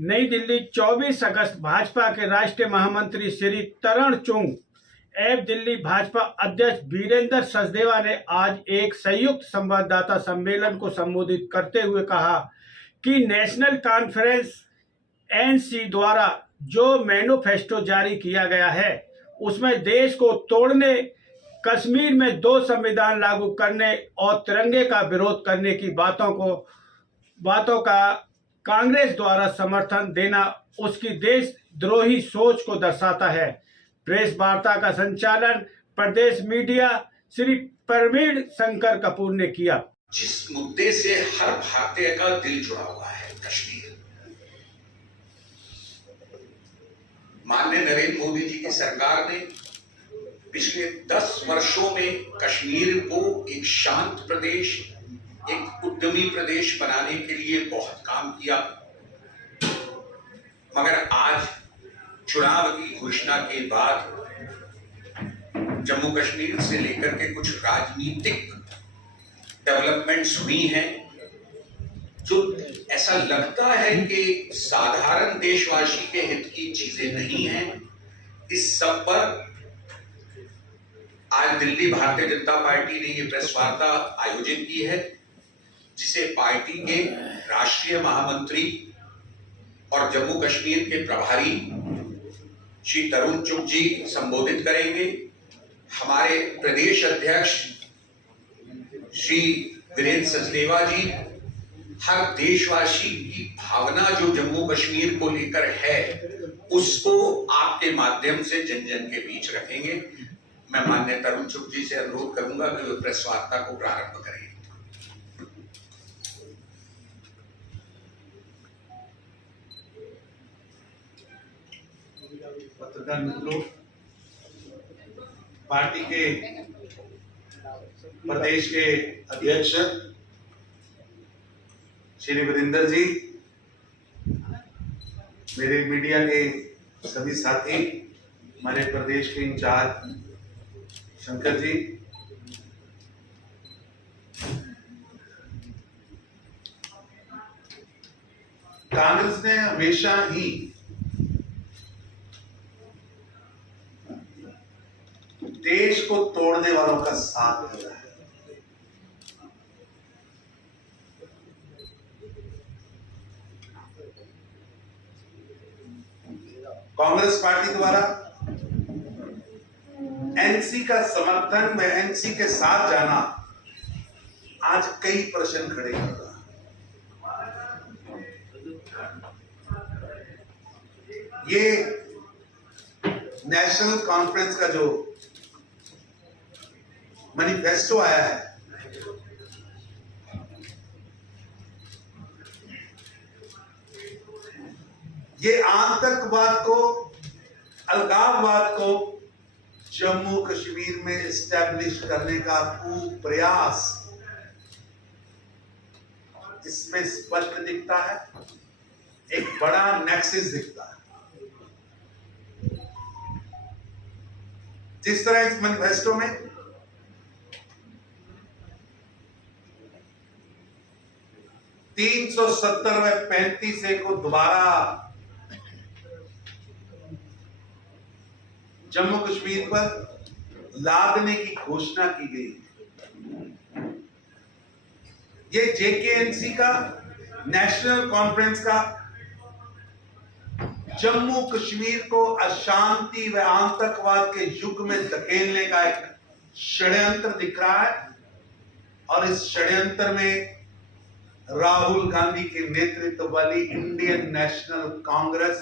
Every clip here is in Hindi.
नई दिल्ली 24 अगस्त भाजपा के राष्ट्रीय महामंत्री श्री तरण चुंग एवं दिल्ली भाजपा अध्यक्ष वीरेंद्र सचदेवा ने आज एक संयुक्त संवाददाता सम्मेलन को संबोधित करते हुए कहा कि नेशनल कॉन्फ्रेंस एनसी द्वारा जो मैनिफेस्टो जारी किया गया है उसमें देश को तोड़ने, कश्मीर में 2 संविधान लागू करने और तिरंगे का विरोध करने की बातों का कांग्रेस द्वारा समर्थन देना उसकी देशद्रोही सोच को दर्शाता है। प्रेस वार्ता का संचालन प्रदेश मीडिया श्री प्रवीण शंकर कपूर ने किया। जिस मुद्दे से हर भारतीय का दिल जुड़ा हुआ है, कश्मीर, माननीय नरेंद्र मोदी जी की सरकार ने पिछले 10 वर्षों में कश्मीर को एक शांत प्रदेश, एक उद्यमी प्रदेश बनाने के लिए बहुत काम किया। मगर आज चुनाव की घोषणा के बाद जम्मू कश्मीर से लेकर के कुछ राजनीतिक डेवलपमेंट्स हुई हैं जो ऐसा लगता है कि साधारण देशवासी के हित की चीजें नहीं हैं। इस सब पर आज दिल्ली भारतीय जनता पार्टी ने ये प्रेस वार्ता आयोजित की है, जिसे पार्टी के राष्ट्रीय महामंत्री और जम्मू कश्मीर के प्रभारी श्री तरुण चुग जी संबोधित करेंगे। हमारे प्रदेश अध्यक्ष श्री वीरेंद्र सचदेवा जी हर देशवासी की भावना जो जम्मू कश्मीर को लेकर है उसको आपके माध्यम से जन जन के बीच रखेंगे। मैं माननीय तरुण चुग जी से अनुरोध करूंगा कि वे प्रेस वार्ता को प्रारंभ करें। पत्रकार मित्रों, पार्टी के प्रदेश के अध्यक्ष श्री वीरेंद्र जी, मेरे मीडिया के सभी साथी, हमारे प्रदेश के इंचार्ज शंकर जी, कांग्रेस ने हमेशा ही देश को तोड़ने वालों का साथ दिया है। कांग्रेस पार्टी द्वारा एनसी का समर्थन व एनसी के साथ जाना आज कई प्रश्न खड़े कर रहा है। ये नेशनल कॉन्फ्रेंस का जो मैनिफेस्टो आया है, ये आतंकवाद को, अलगाववाद को जम्मू कश्मीर में एस्टैब्लिश करने का प्रयास इसमें स्पष्ट दिखता है। एक बड़ा नेक्सस दिखता है। जिस तरह इस मैनिफेस्टो में 370 व 35 को दोबारा जम्मू कश्मीर पर लादने की घोषणा की गई। ये जेकेएनसी का, नेशनल कॉन्फ्रेंस का जम्मू कश्मीर को अशांति व आतंकवाद के युग में धकेलने का एक षड्यंत्र दिख रहा है। और इस षड्यंत्र में राहुल गांधी के नेतृत्व वाली इंडियन नेशनल कांग्रेस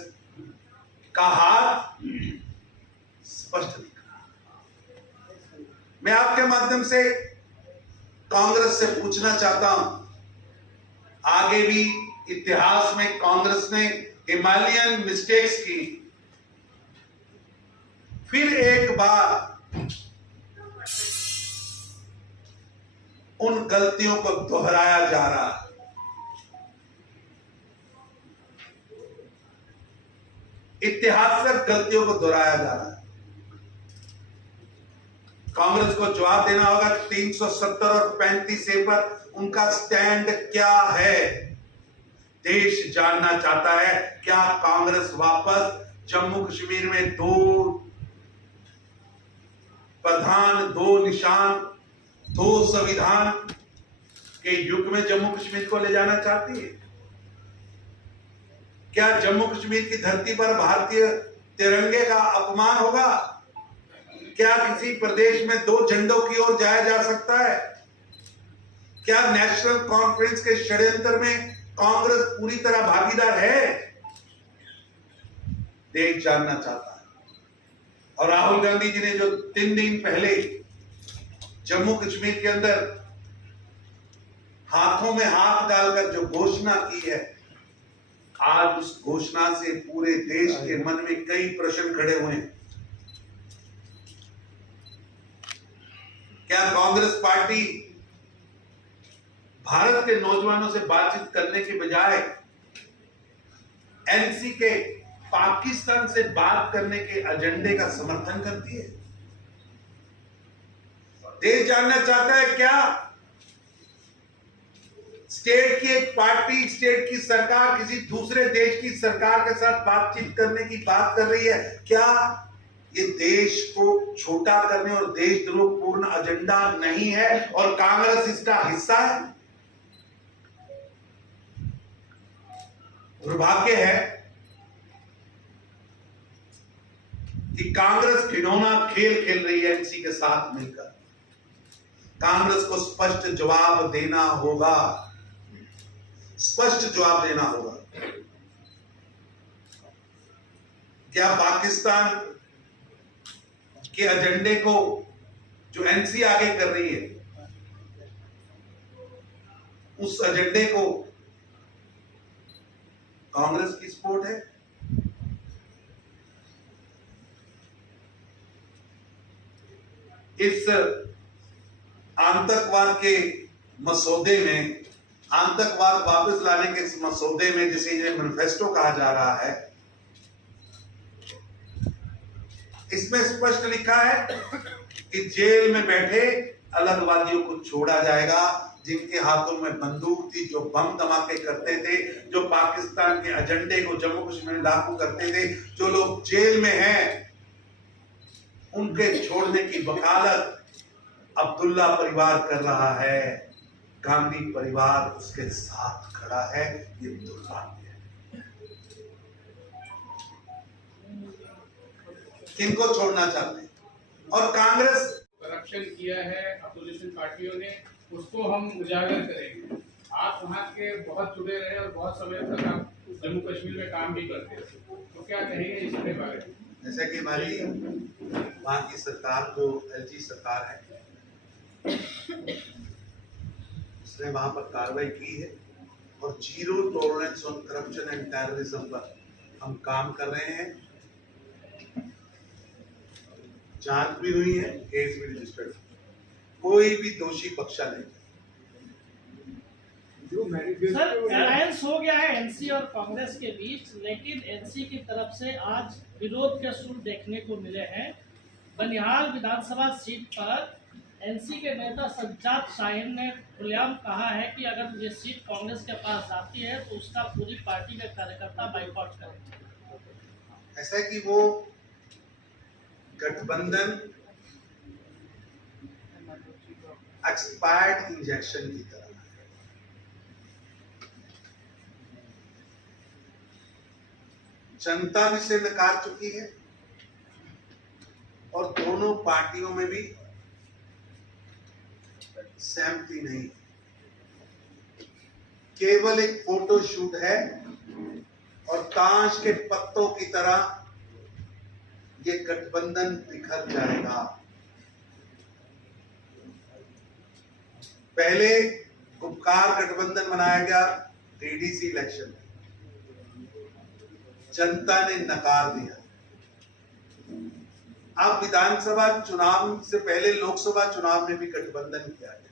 का हाथ स्पष्ट दिख रहा है। मैं आपके माध्यम से कांग्रेस से पूछना चाहता हूं, आगे भी इतिहास में कांग्रेस ने हिमालयन मिस्टेक्स की, फिर एक बार उन गलतियों को दोहराया जा रहा है। ऐतिहासिक गलतियों को दोहराया जा रहा है। कांग्रेस को जवाब देना होगा 370 और 35 पर उनका स्टैंड क्या है। देश जानना चाहता है, क्या कांग्रेस वापस जम्मू कश्मीर में 2 प्रधान, 2 निशान, 2 संविधान के युग में जम्मू कश्मीर को ले जाना चाहती है? क्या जम्मू कश्मीर की धरती पर भारतीय तिरंगे का अपमान होगा? क्या किसी प्रदेश में 2 झंडों की ओर जाया जा सकता है? क्या नेशनल कॉन्फ्रेंस के षड्यंत्र में कांग्रेस पूरी तरह भागीदार है? देश जानना चाहता है। और राहुल गांधी जी ने जो 3 दिन पहले जम्मू कश्मीर के अंदर हाथों में हाथ डालकर जो घोषणा की है, आज उस घोषणा से पूरे देश के मन में कई प्रश्न खड़े हुए हैं। क्या कांग्रेस पार्टी भारत के नौजवानों से बातचीत करने के बजाय एनसी के पाकिस्तान से बात करने के एजेंडे का समर्थन करती है? देश जानना चाहता है, क्या स्टेट की एक पार्टी, स्टेट की सरकार किसी दूसरे देश की सरकार के साथ बातचीत करने की बात कर रही है? क्या ये देश को छोटा करने और देशद्रोह पूर्ण एजेंडा नहीं है और कांग्रेस इसका हिस्सा है? दुर्भाग्य है कि कांग्रेस खिलौना खेल खेल रही है एनसी के साथ मिलकर। कांग्रेस को स्पष्ट जवाब देना होगा, स्पष्ट जवाब देना होगा। क्या पाकिस्तान के एजेंडे को जो एनसी आगे कर रही है, उस एजेंडे को कांग्रेस की सपोर्ट है? इस आतंकवाद के मसौदे में, आतंकवाद वापस लाने के इस मसौदे में, जिसे ये मैनिफेस्टो कहा जा रहा है, इसमें स्पष्ट लिखा है कि जेल में बैठे अलगवादियों को छोड़ा जाएगा, जिनके हाथों में बंदूक थी, जो बम धमाके करते थे, जो पाकिस्तान के एजेंडे को जम्मू कश्मीर में लागू करते थे, जो लोग जेल में हैं, उनके छोड़ने की वकालत अब्दुल्ला परिवार कर रहा है। गांधी परिवार उसके साथ खड़ा है। ये दुर्भाग्य है। किनको छोड़ना चाहते हैं? और कांग्रेस करप्शन किया है अपोजिशन पार्टियों ने, उसको हम उजागर करेंगे। आप वहाँ के बहुत जुड़े रहे और बहुत समय तक आप जम्मू कश्मीर में काम भी करते हैं, तो क्या कहेंगे इसके बारे में? जैसा कि हमारी वहाँ की सरकार जो एलजी सरकार है, उसने वहां पर कार्रवाई की है और 0 tolerance on corruption and terrorism पर हम काम कर रहे हैं। जांच भी हुई है, केस भी रजिस्टर्ड, कोई भी दोषी बख्शा नहीं। सर, अलायंस हो गया है एनसी और कांग्रेस के बीच, लेकिन एनसी की तरफ से आज विरोध के सुर देखने को मिले हैं। बनिहाल विधानसभा सीट पर एनसी के नेता सज्जाद शाहीन ने खुलेआम कहा है कि अगर ये सीट कांग्रेस के पास आती है तो उसका पूरी पार्टी के कार्यकर्ता बाइकआउट करेंगे। ऐसा है कि वो गठबंधन एक्सपायर्ड इंजेक्शन की तरह है। जनता भी से नकार चुकी है और दोनों पार्टियों में भी सहमति नहीं, केवल एक फोटो शूट है और ताश के पत्तों की तरह ये गठबंधन बिखर जाएगा। पहले उपकार गठबंधन बनाया गया डीडीसी इलेक्शन में, जनता ने नकार दिया। अब विधानसभा चुनाव से पहले लोकसभा चुनाव में भी गठबंधन किया गया।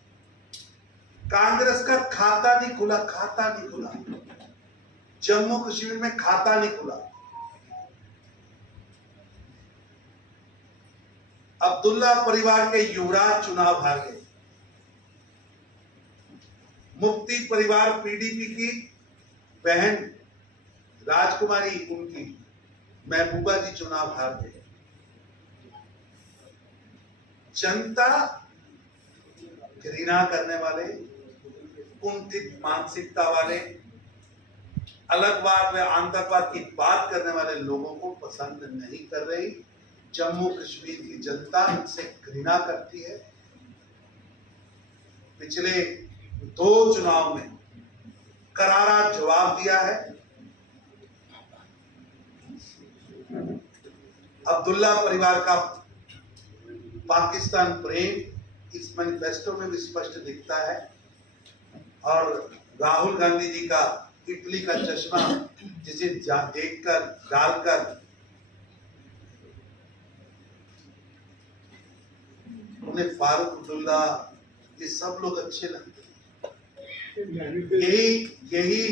कांग्रेस का खाता नहीं खुला, खाता नहीं खुला, जम्मू कश्मीर में खाता नहीं खुला। अब्दुल्ला परिवार के युवराज चुनाव हार गए। मुफ्ती परिवार पीडीपी की बहन राजकुमारी उनकी महबूबा जी चुनाव हार गए। जनता घृणा करने वाले, कुंठित मानसिकता वाले, अलगवाद व आतंकवाद की बात करने वाले लोगों को पसंद नहीं कर रही। जम्मू कश्मीर की जनता इनसे घृणा करती है। पिछले 2 चुनाव में करारा जवाब दिया है। अब्दुल्ला परिवार का पाकिस्तान प्रेम इस मैनिफेस्टो में भी स्पष्ट दिखता है, और राहुल गांधी जी का इटली का चश्मा जिसे देखकर डालकर उन्हें फारूक अब्दुल्ला ये सब लोग अच्छे लगते हैं। यही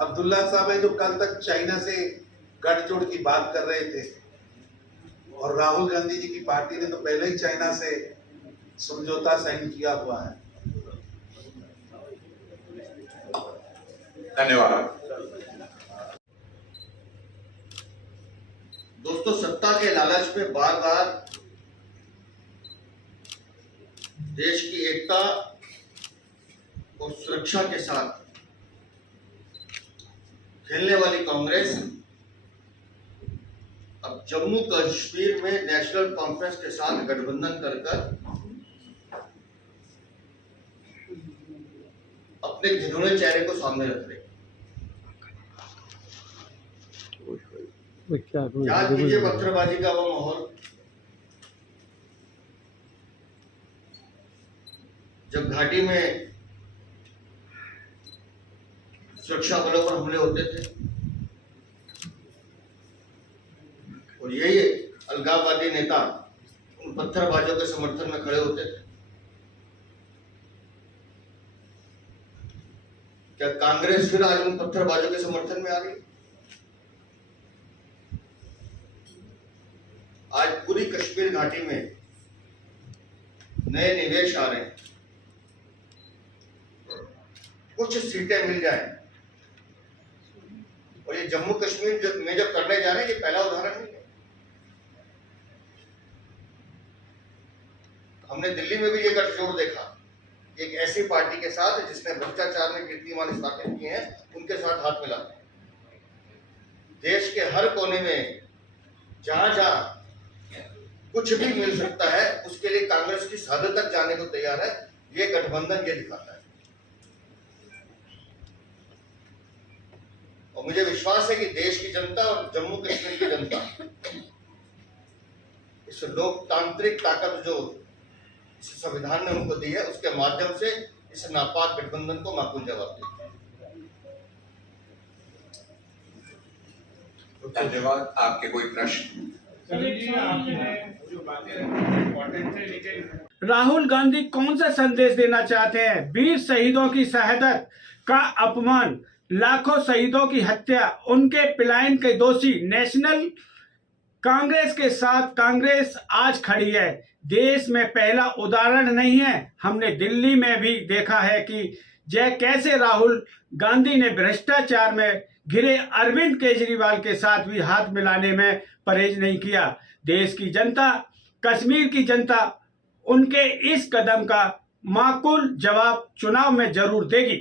अब्दुल्ला साहब है जो कल तक चाइना से गठजोड़ की बात कर रहे थे, और राहुल गांधी जी की पार्टी ने तो पहले ही चाइना से समझौता साइन किया हुआ है। धन्यवाद। दोस्तों, सत्ता के लालच में बार बार देश की एकता और सुरक्षा के साथ खेलने वाली कांग्रेस अब जम्मू कश्मीर में नेशनल कॉन्फ्रेंस के साथ गठबंधन कर अपने घिनौने चेहरे को सामने रख रही। याद कीजिए पत्थरबाजी का वो माहौल, जब घाटी में सुरक्षा बलों पर हमले होते थे और यही अलगाववादी नेता उन पत्थरबाजों के समर्थन में खड़े होते थे। क्या कांग्रेस फिर आज उन पत्थरबाजों के समर्थन में आ गई? आज पूरी कश्मीर घाटी में नए निवेश आ रहे हैं, कुछ सीटें मिल जाए, और ये जम्मू कश्मीर में जब करने जा रहे हैं, ये पहला उदाहरण नहीं है। हमने दिल्ली में भी ये गठजोड़ देखा, एक ऐसी पार्टी के साथ जिसने भ्रष्टाचार में कीर्तिमान स्थापित किए हैं, उनके साथ हाथ मिलाते हैं। देश के हर कोने में जहां जहां कुछ भी मिल सकता है, उसके लिए कांग्रेस किस हद तक जाने को तैयार है, ये गठबंधन ये दिखाता है। और मुझे विश्वास है कि देश की जनता और जम्मू कश्मीर की जनता इस लोकतांत्रिक ताकत जो इस संविधान ने उनको दी है, उसके माध्यम से इस नापाक गठबंधन को माकूल जवाब देगी। धन्यवाद। आपके कोई प्रश्न? सभी जी, आपने जो बातें इम्पोर्टेंट थे, लेकिन राहुल गांधी कौन सा संदेश देना चाहते हैं? वीर शहीदों की शहादत का अपमान, लाखों शहीदों की हत्या, उनके पलायन के दोषी नेशनल कांग्रेस के साथ कांग्रेस आज खड़ी है। देश में पहला उदाहरण नहीं है, हमने दिल्ली में भी देखा है कि कैसे राहुल गांधी ने भ्रष्टाचार में घिरे अरविंद केजरीवाल के साथ भी हाथ मिलाने में परहेज नहीं किया। देश की जनता, कश्मीर की जनता उनके इस कदम का माकूल जवाब चुनाव में जरूर देगी।